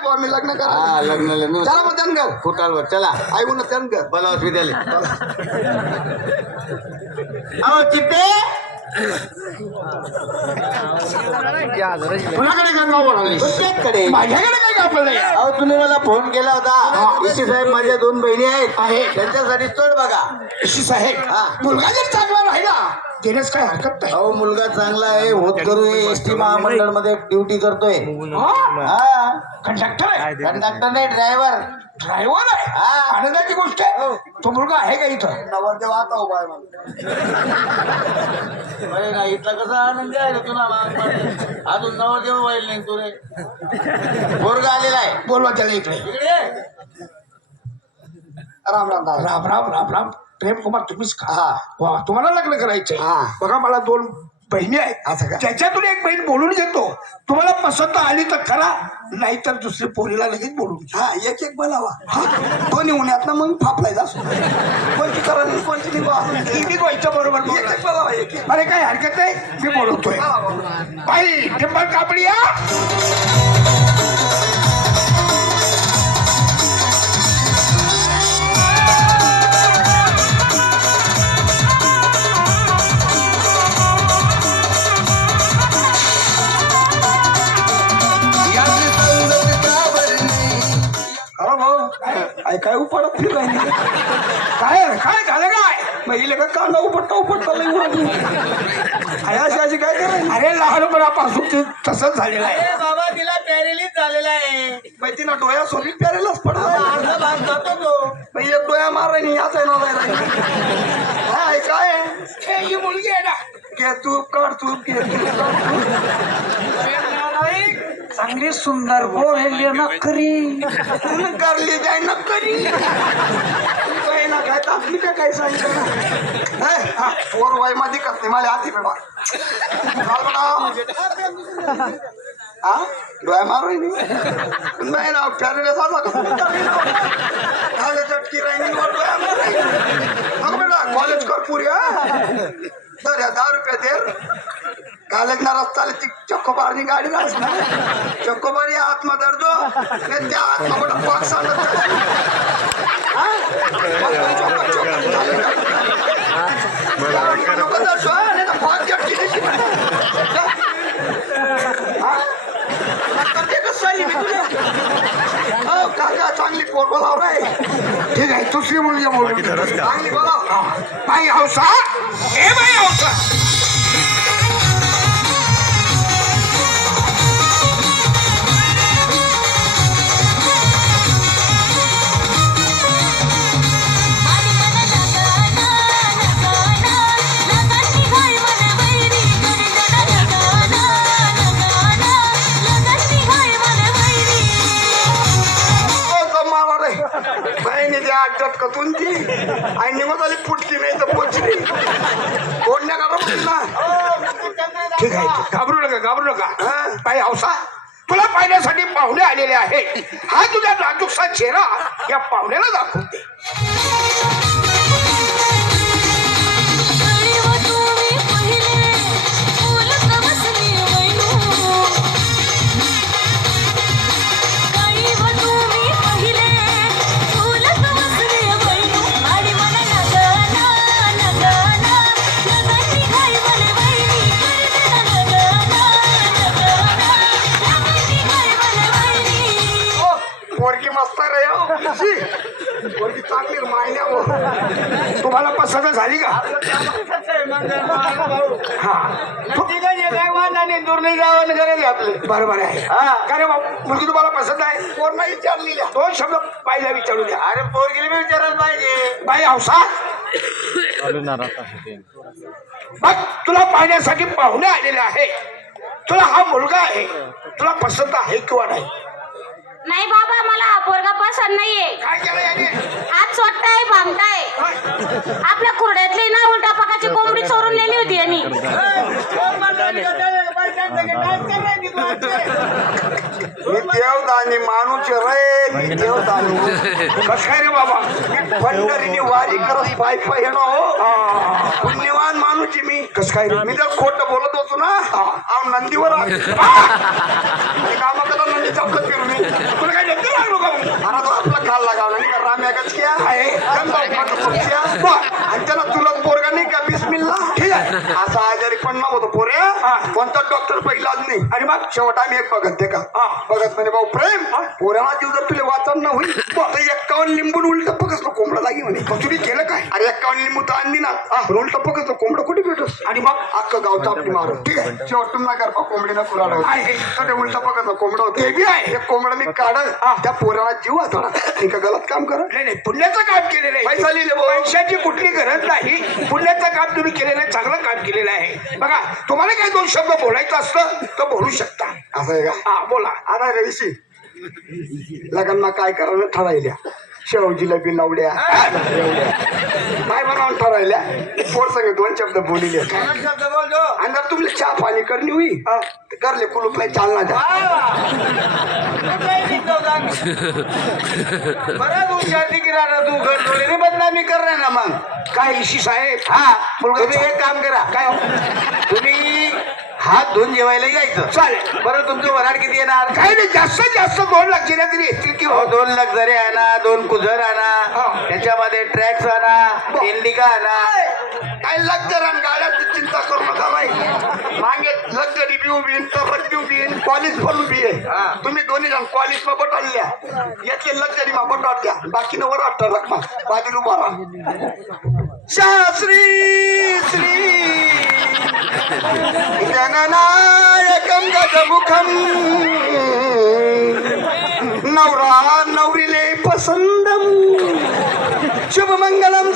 नाही बुवा मी लग्न करा. हा लग्न लग्न चला मग त्यान कर फुटाळवर चला. ऐकून कर बोला हॉस्पिटल अहो चित्ते कुणाकडे गंगा बोलावली माझ्याकडे अहो तुम्ही मला फोन केला होता. ऋषी साहेब माझ्या दोन बहिणी आहेत. आहे. त्यांच्यासाठी तोड बघा. अशी साहेब हा. मुलगा जर चांगला राहिला देण्यास काय हरकत नाही. अहो मुलगा चांगला आहे. होत करू एस टी महामंडळमध्ये ड्युटी करतोय. हा? हा? कंडक्टर आहे. कंडक्टर नाही ड्रायव्हर ड्रायव्हर आहे? हा. आनंदाची गोष्ट आहे. तो मुलगा आहे का इथं? नवरदेव आता उभा आहे मला नाही इथला कसा आनंद आहे रे तुला? अजून नवरदेव व्हायला नाही तू रे पोरगा आलेला आहे. बोलवा त्याला इकडे. राम राम राम. राम राम राम राम. प्रेम कुमार तुम्हीच का हा. वा तुम्हाला लग्न करायचंय. हा. बघा मला दोन बहिणी असं आहेत? त्याच्यातून एक बहीण बोलून घेतो. तुम्हाला पसंत आली तर खरा नाहीतर दुसरी पोरीला लगेच बोलून घे. हा एक एक बोलावा दोन्ही उन्हात ना मग फापलायचा असो कोणती करा आणि कोणती निघा. मी व्हायच्या बरोबर एक बोलणार. एक बोलावा एक एक अरे काही हरकत नाही. मी बोलवतोय. बाई टिंबल कापडी या काय फिरलाय नाही काय काय झालं काय? मग का कांदा उपटता उपटता आहे अशी अशी काय करायची? अरे लहानपणापासून ते तसंच झालेलं आहे. बाबा तिला पॅरेलिस झालेला आहे. बाई तिनं डोळ्या सोबत प्यारेलाच पडला. भाग जातो तो. एक डोळ्या नाही याचा ना जायला हाय काय आहे? हे, मुलगी आहे ना. घे तू काढ तू घे तू काढ तू. चांगली सुंदर बोल नकरी। करली जाय नकरी। काय ना काय तापली का काय सांगितलं हा, वर वाय मध्ये करते मला आधी बेडा हा डोळ्या मारू। नाही। ना प्यारेला झाला झालं चटकी राहिली बेटा कॉलेज कर पुरी हा। तर दहा रुपये दे. घालकणार असताना ती चक्कोबारनी गाडी असणार चक्कोबारी आत्मा दर्दो नाही त्या आत्मा पाक सांगत ते काका चांगली पोर बोलाव रे ठीक आहे दुसरी मुलगी चांगली बोलाव बाई हौसा ए नाही तर पोचली ना? ठीक आहे घाबरू नका घाबरू नका. हा? बाई हौसा? तुला पाहण्यासाठी पाहुणे आलेले आहेत. हा तुझा नाजूकसा चेहरा या पाहुण्याला दाखवते. पोरगी मस्त रे हो शी, पोरगी चांगली मायन्या हो तुम्हाला पसंत झाली का? हा. दुर्नी गावानं गरज आपले बरोबर आहे. हा. का रे भाऊ? मुलगी तुम्हाला पसंत आहे? पोर नाही विचारली दोन शब्द बाईला विचारू द्या. अरे पोरगीला मी विचारायला पाहिजे. बाई हौसा बघ तुला पाहण्यासाठी पाहुणे आलेले आहे. तुला हा मुलगा आहे. तुला पसंत आहे किंवा नाही? नाही बाबा मला हा पोरगा पसंत नाहीये. काय केलं याने? आज स्वतः भांगताय. आपल्या कुरड्यातली ना उलटा पकाची कोंबडी चोरून नेली होती यांनी. मी देवदानी माणूस रे मी म्हणजे देवदानी. कस रे बाबा? मी पंढरीने वारी करत पाय पाय येणं हो. पुण्यवान माणूस मी. कस काय रे? मी जर खोट बोलत होतो ना आम नंदीवर नंदी चपलं फिरू मी तुला काय नंदी लागलो का? मला तो आपला नाही का? राम आहे. आणि त्याला तुला पोरगा नाही का? बिस्मिल्ला. ठीक असा आजारी पण नव्हतो पोरे. कोणता मग शेवट आम्ही एक बघत ते का? हा. बघत म्हणे भाऊ प्रेम? पोऱ्याला जीव जर तुला वाचन ना होईल तर एक्कावन्न लिंबून उलट पकस कोंबडा लागी म्हणे. तुम्ही केलं काय? अरे एक्कावन्न लिंबू तर आणली ना. उलट पकस कोंबडा कुठे भेटस? आणि मग? अख्खं गाव चापटी मारून. ठीक आहे? शेवट तुम्हाला करपा कोंबडीनं कुराड आहे. तर ते उलट पकस कोंबडा होते. ते बी आहे. एक कोंबडा मी काढ त्या पोऱ्याला जीव वाचवला. आणि का गलत काम कर नाही नाही पुण्याचं काम केलेलं आहे. पैसा लिहिले भाऊ. पैशाची कुठली गरज नाही. पुण्याचं काम तुम्ही केलेलं आहे चांगलं काम केलेलं आहे. बघा तुम्हाला काही दोन शब्द बोलायचं असतं तर बोलू शकता. असं आहे का? हा बोला. आता रविशी लग्न काय करायला ठरायल्या शेव जिलेबी लावड्या काय बनवून ठरायल्या पोर संग दोन शब्द बोलिले. आणि जर तुमले चहा पाणी करणी होई तर करले कुलूपला चालना द्या. बरं की तू घर बदनामी कर ना मग. काय इशी साहेब? हा मुलगा तुम्ही एक काम करा. काय हो? तुम्ही हात धुवून जेवायला यायचं. चालेल. बरं तुमचं वराड किती येणार? काही नाही जास्तीत जास्त दोन लाख गेल्या तरी येतील की अहो, हो? दोन लक्झरी आणा दोन कुझर आणा हा. त्याच्यामध्ये ट्रॅक्स आणा इंडिका आणा. काय लग्जर आणि गाड्याची चिंता करू नका बाई. मागे लग्जरी बी उभी तरत बी उभी कॉलेज पण उभी हा. आहे तुम्ही दोन्ही जण कॉलेज मा बटाडल्या याचे लग्जरी मा बटाडल्या बाकीनं वर वाटतं रकमा बाजूला उभा राहा. शास्त्री श्री जननायकं गजमुखं। नवरा नवरीले पसंदम शुभमंगलम।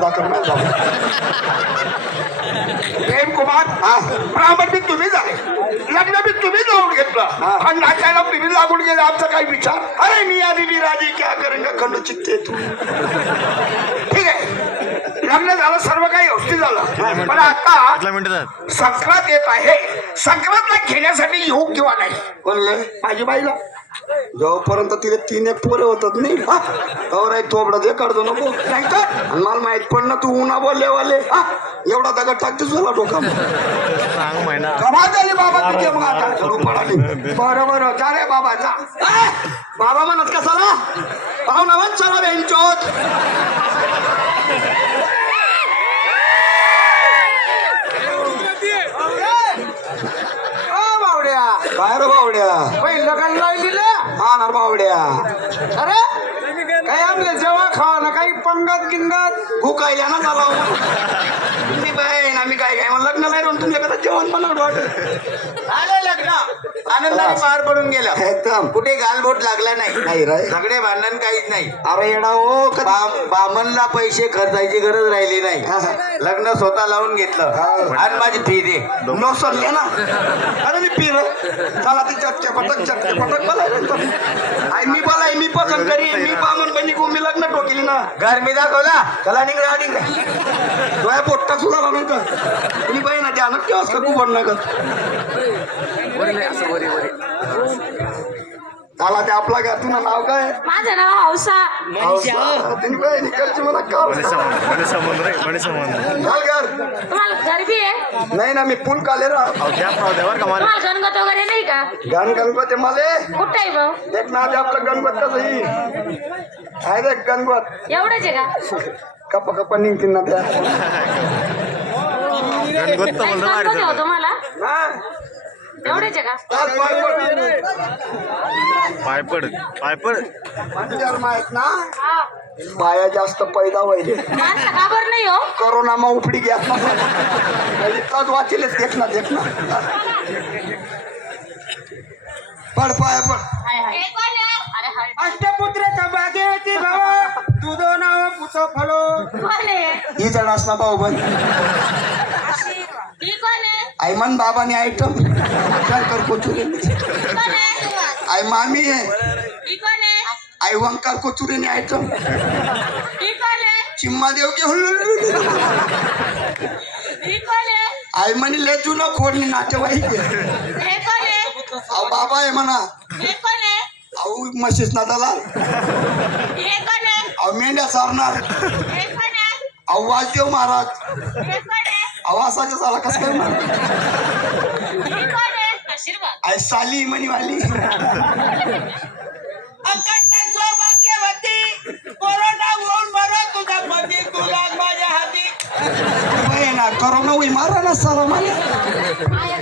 पोरे पैदा करणार प्रेम कुमार हा. ब्राह्मण बी तुम्ही झाले लग्न बी तुम्ही जाऊन घेतलं. हा. आणि नाचायला तुम्ही लागून गेले आमचा काही विचार. अरे मी राजी क्या करेंगे खंड चित्ते तू. ठीक आहे. लग्न झालं सर्व काही व्यवस्थित झालं. पण आता संक्रांत येत आहे. संक्रांतला घेण्यासाठी येऊ किंवा नाही? बोलले माझी बाईला. जोपर्यंत तिथे तीन एक पोरे होतात नाही हा और आहे तोबडा दे काढतो नको. नाही आणि मला माहीत पण ना तू उन्हा बोलले वाले हा? एवढा दगड टाकतो झाला डोका झाली बाबा तुझे मग आता. चलो पडाली. बरं बरं. जा रे बाबा जा. बाबा म्हणत कसाला पाहुणा म्हण चला बेंचोत बावड्या काय रे बावड्या पहिलं काय लावलेलं हा ना बावड्या अरे काय आपलं जेव्हा खावा ना काही पंगत झाला तुम्ही बाय आम्ही काय काय मग लग्न नाही तुम्ही एखादा जेवण बनवलं वाटत. आलं लग्न. आनंदाने पार पडून गेलं. एकदम. कुठे गालबोट लागला नाही. झगडे भांडण काहीच नाही. अरे येडा हो कधी बा- बामणला पैसे खर्चायची गरज राहिली. नाही. लग्न स्वतः लावून घेतलं. आणि माझी फी दे. नो सरले ना. अरे मी पीर चला ती चटके पटक चटके पटक. बोलाय मी बोलाय मी पसंत करी मी लग्न टोकली ना घर दाखवला त्याला निघ रा निघ पोट्टा सुद्धा राहणार कर तुम्ही बाई ना ध्यानात केव्हाच का कुबड ना का चला ते आपला का? तुला नाव काय? माझं नाव हौसा. निकलची मला? का घाल घर तुम्हाला गरबी आहे? नाही ना मी पूल काले रा तुम्हाला गणगत वगैरे नाही का? गण गणपती माले. कुठं आहे भाऊ? एक नाव दे आपलं गणपत कसं येईल आहे रे गणपत एवढंच आहे का? कप कप निघतील ना त्या. काही गणपती तुम्हाला? हा? एवढेच आहे का पाय पड. ना हा. बाया जास्त पैदा व्हायले. माणसं का बरं नाही हो. करोना मा उपडी घ्या. इतकाच वाचेलच देख ना देख ना. पड पाय पड. हाय हाय. अरे हाय. अष्टपुत्र बागे होती भावा तुझं नाव पुसो फलो. कोण आहे? ही जणास ना भाऊ बन आयमन बाबाने आयटम शंकर कोचुरे कोण आहे आई मामी आहे ही? आई वंकार कोचुरेने आयटम चिम्मा देव की. ही? आई म्हणे लय जुनं खोडली नातेवाईक बाबा आहे म्हणा हे? अहो हे? कोण आहे अहो मेंढ्या सारणार अहो वालदेव महाराज। असाच्या झाला कसं काय आशीर्वाद. आई साली म्हणी वाली. कोरोना होऊन बरं तुझा पती तुला माझ्या हाती. करोना होई मारा ना साला मला आया